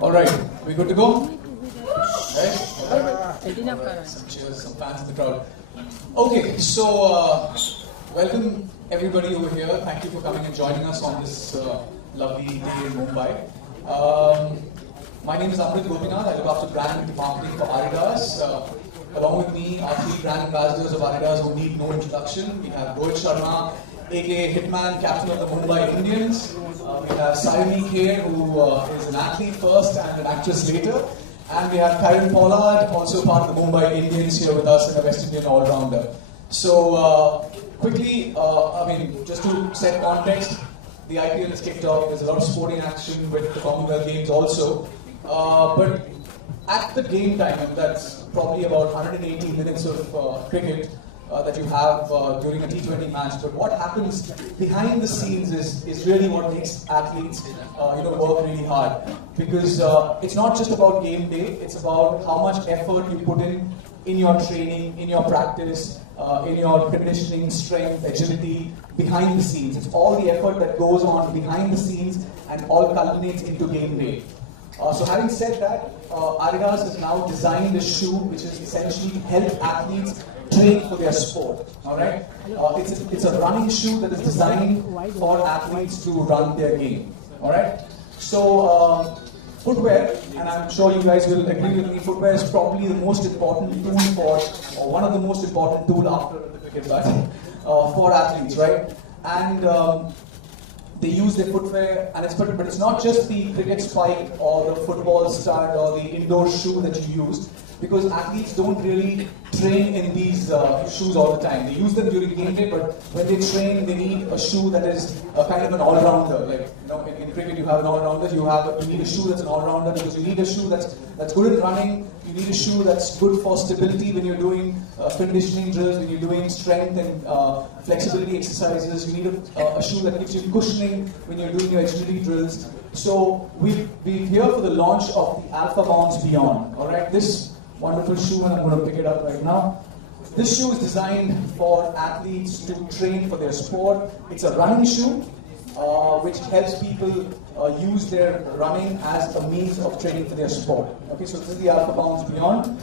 All right, we good to go? Right? Some cheers, some fans in the crowd. Okay, so welcome everybody over here. Thank you for coming and joining us on this lovely day in Mumbai. My name is Amrit Gopinath. I look after brand marketing for Adidas. Along with me are three brand ambassadors of Adidas who need no introduction. We have Rohit Sharma, aka Hitman, captain of the Mumbai Indians. We have Saiyami, Kher, who is an athlete first and an actress later. And we have Kieron, Pollard, also part of the Mumbai Indians here with us and a West Indian all-rounder. So quickly, just to set context, the IPL is kicked off. There's a lot of sporting action with the Commonwealth Games also. But at the game time, and that's probably about 180 minutes of cricket that you have during a T20 match. But what happens behind the scenes is really what makes athletes work really hard. Because it's not just about game day, it's about how much effort you put in your training, in your practice, in your conditioning, strength, agility, behind the scenes. It's all the effort that goes on behind the scenes and all culminates into game day. So having said that, Adidas has now designed a shoe which is essentially to help athletes train for their sport. All right, it's a running shoe that is designed for athletes to run their game. All right, so footwear, and I'm sure you guys will agree with me, footwear is probably the most important tool or one of the most important tool after the cricket bat for athletes, right? And they use their footwear, and but it's not just the cricket spike or the football stud or the indoor shoe that you use, because athletes don't really train in these shoes all the time. They use them during game day, but when they train, they need a shoe that is kind of an all-rounder. Like in cricket, you have an all-rounder. You need a shoe that's an all-rounder because you need a shoe that's good at running. You need a shoe that's good for stability when you're doing conditioning drills, when you're doing strength and flexibility exercises. You need a shoe that gives you cushioning when you're doing your agility drills. So we're here for the launch of the Alpha Bounce Beyond. All right, this wonderful shoe, and I'm going to pick it up right now. This shoe is designed for athletes to train for their sport. It's a running shoe, which helps people use their running as a means of training for their sport. Okay, so this is the Alpha Bounce Beyond.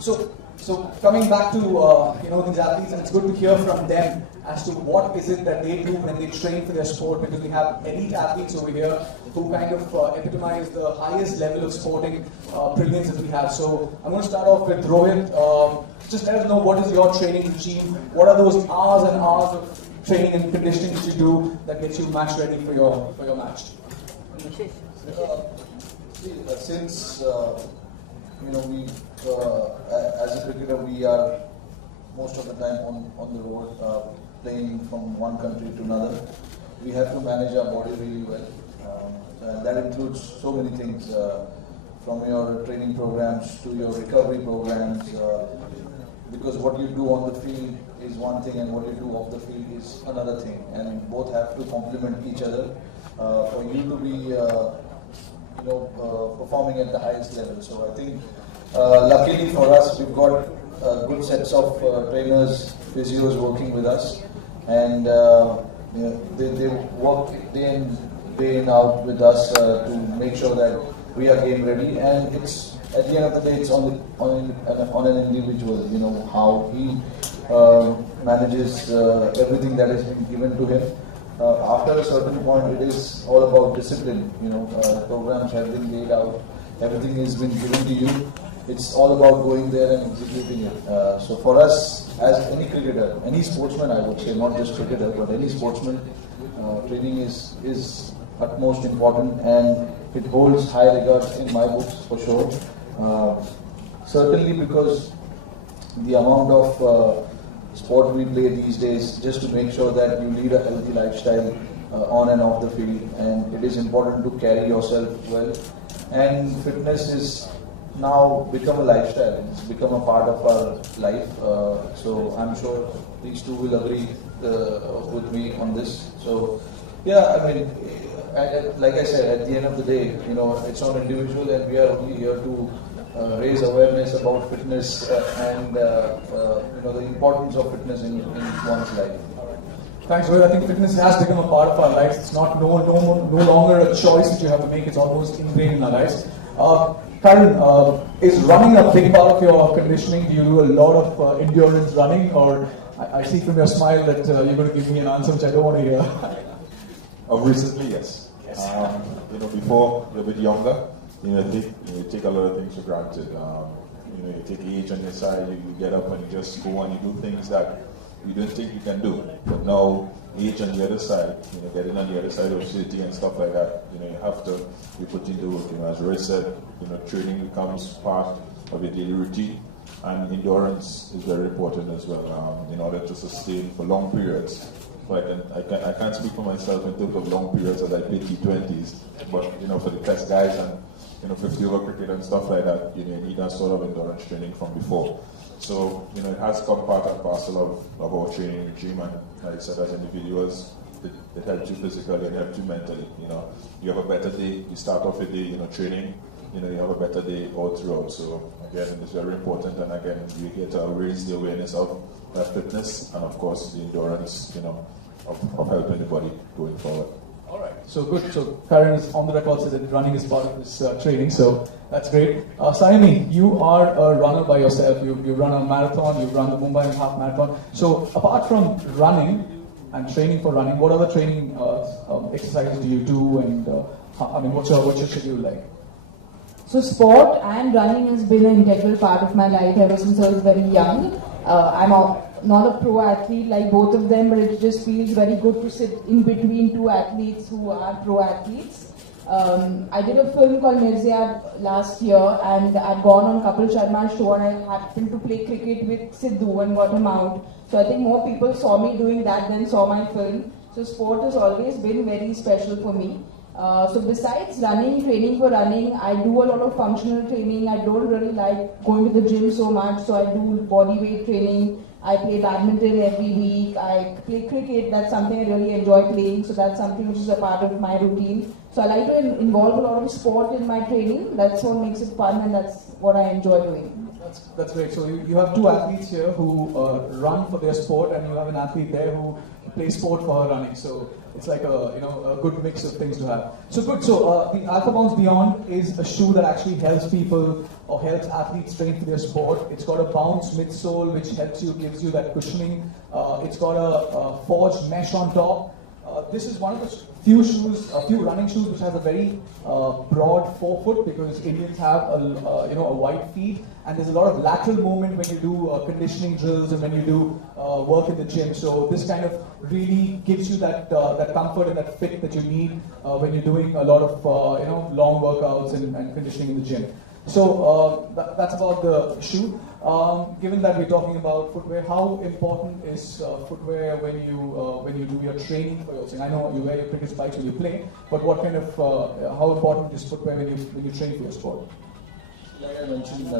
So coming back to these athletes, and it's good to hear from them as to what is it that they do when they train for their sport, because we have elite athletes over here who kind of epitomize the highest level of sporting brilliance that we have. So I'm going to start off with Rohit. Just let us know, what is your training regime? What are those hours and hours of training and conditioning that you do that gets you match ready for your match? Since we as a cricketer, we are most of the time on the road, playing from one country to another. We have to manage our body really well. And that includes so many things, from your training programs to your recovery programs, because what you do on the field is one thing and what you do off the field is another thing, and both have to complement each other for you to be performing at the highest level. So I think luckily for us, we've got good sets of trainers, physios working with us, and they work day in out with us to make sure that we are game ready. And it's at the end of the day, it's on an individual, how he manages everything that has been given to him. After a certain point, it is all about discipline. Programs have been laid out, everything has been given to you. It's all about going there and executing it. So for us, as any cricketer, any sportsman, I would say, not just cricketer, but any sportsman, training is utmost important, and it holds high regards in my books for sure. Certainly because the amount of sport we play these days, just to make sure that you lead a healthy lifestyle on and off the field, and it is important to carry yourself well. And fitness is now become a lifestyle. It's become a part of our life. So I'm sure these two will agree with me on this. So yeah, like I said, at the end of the day, it's on individual, and we are only here to raise awareness about fitness and the importance of fitness in one's life. Thanks, Rohit. I think fitness has become a part of our lives. It's not no longer a choice that you have to make. It's almost ingrained in our lives. Kieron, is running a big part of your conditioning? Do you do a lot of endurance running, or I see from your smile that you're going to give me an answer which I don't want to hear. Recently, yes. Before you're a bit younger, you take a lot of things for granted. You take age on your side. You get up and you just go and you do things that you didn't think you can do. But now, age on the other side, getting on the other side of city and stuff like that, you have to be put into work. As Rohit said, training becomes part of your daily routine, and endurance is very important as well in order to sustain for long periods. So I can't speak for myself in terms of long periods as I play T20s, but for the test guys and 50-over cricket and stuff like that, you need that sort of endurance training from before. So, it has come part and parcel of our training regime, and like I said, as individuals, it helps you physically and helps you mentally. You have a better day, you start off your day, training, you have a better day all throughout. So, again, it's very important, and again, we get to raise the awareness of that fitness, and of course, the endurance, of helping the body going forward. All right, so good. So Kieron is on the record said that running is part of this training, so that's great. Saiyami, you are a runner by yourself. You run a marathon, you run the Mumbai half marathon. So apart from running and training for running, what other training exercises do you do, and what's your schedule like? So sport and running has been an integral part of my life ever since I was very young. I'm not a pro athlete like both of them, but it just feels very good to sit in between two athletes who are pro athletes. I did a film called Mirziad last year, and I'd gone on Kapil Sharma's show, and I happened to play cricket with Sidhu and got him out. So I think more people saw me doing that than saw my film. So sport has always been very special for me. So besides running, training for running, I do a lot of functional training. I don't really like going to the gym so much, so I do body weight training. I play badminton every week. I play cricket. That's something I really enjoy playing. So that's something which is a part of my routine. So I like to involve a lot of sport in my training. That's what makes it fun, and that's what I enjoy doing. That's great. So you have two athletes here who run for their sport, and you have an athlete there who plays sport for her running. So it's like a good mix of things to have. So good. So the Alpha Bounce Beyond is a shoe that actually helps people or helps athletes train for their sport. It's got a bounce midsole which gives you that cushioning. It's got a forged mesh on top. This is one of the few running shoes which has a very broad forefoot, because Indians have a wide feet, and there's a lot of lateral movement when you do conditioning drills and when you do work in the gym. So this kind of really gives you that comfort and that fit that you need when you're doing a lot of long workouts and conditioning in the gym. So that's about the shoe. Given that we're talking about footwear, how important is footwear when you do your training for your thing? I know you wear your cricket spikes when you play, but what kind of how important is footwear when you train for your sport? Like I mentioned,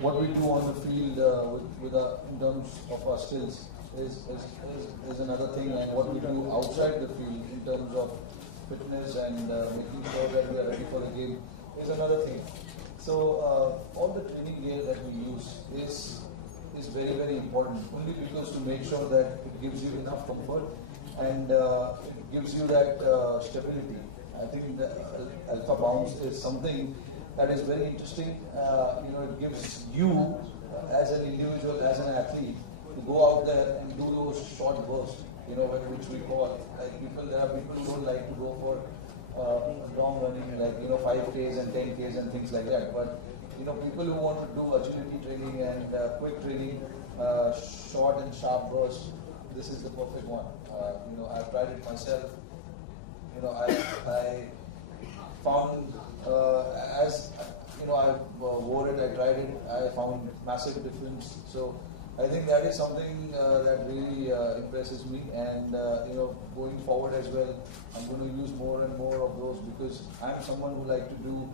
what we do on the field in terms of our skills is another thing, and what we do outside the field in terms of fitness and making sure that we are ready for the game is another thing. So all the training gear that we use is very, very important, only because to make sure that it gives you enough comfort and it gives you that stability. I think the Alpha Bounce is something that is very interesting. It gives you as an individual, as an athlete, to go out there and do those short bursts, which we call, there are people who don't like to go for long running, like 5Ks and 10Ks and things like that. But people who want to do agility training and quick training, short and sharp bursts, this is the perfect one. I've tried it myself. I found as I wore it, I tried it, I found massive difference. So I think that is something that really impresses me, and going forward as well, I'm going to use more and more of those, because I'm someone who like to do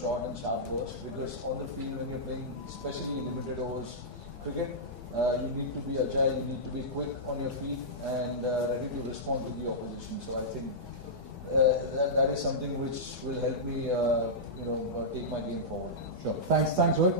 short and sharp bursts, because on the field when you're playing, especially limited overs cricket, you need to be agile, you need to be quick on your feet and ready to respond to the opposition. So I think that is something which will help me take my game forward. Sure. Thanks, Rohit.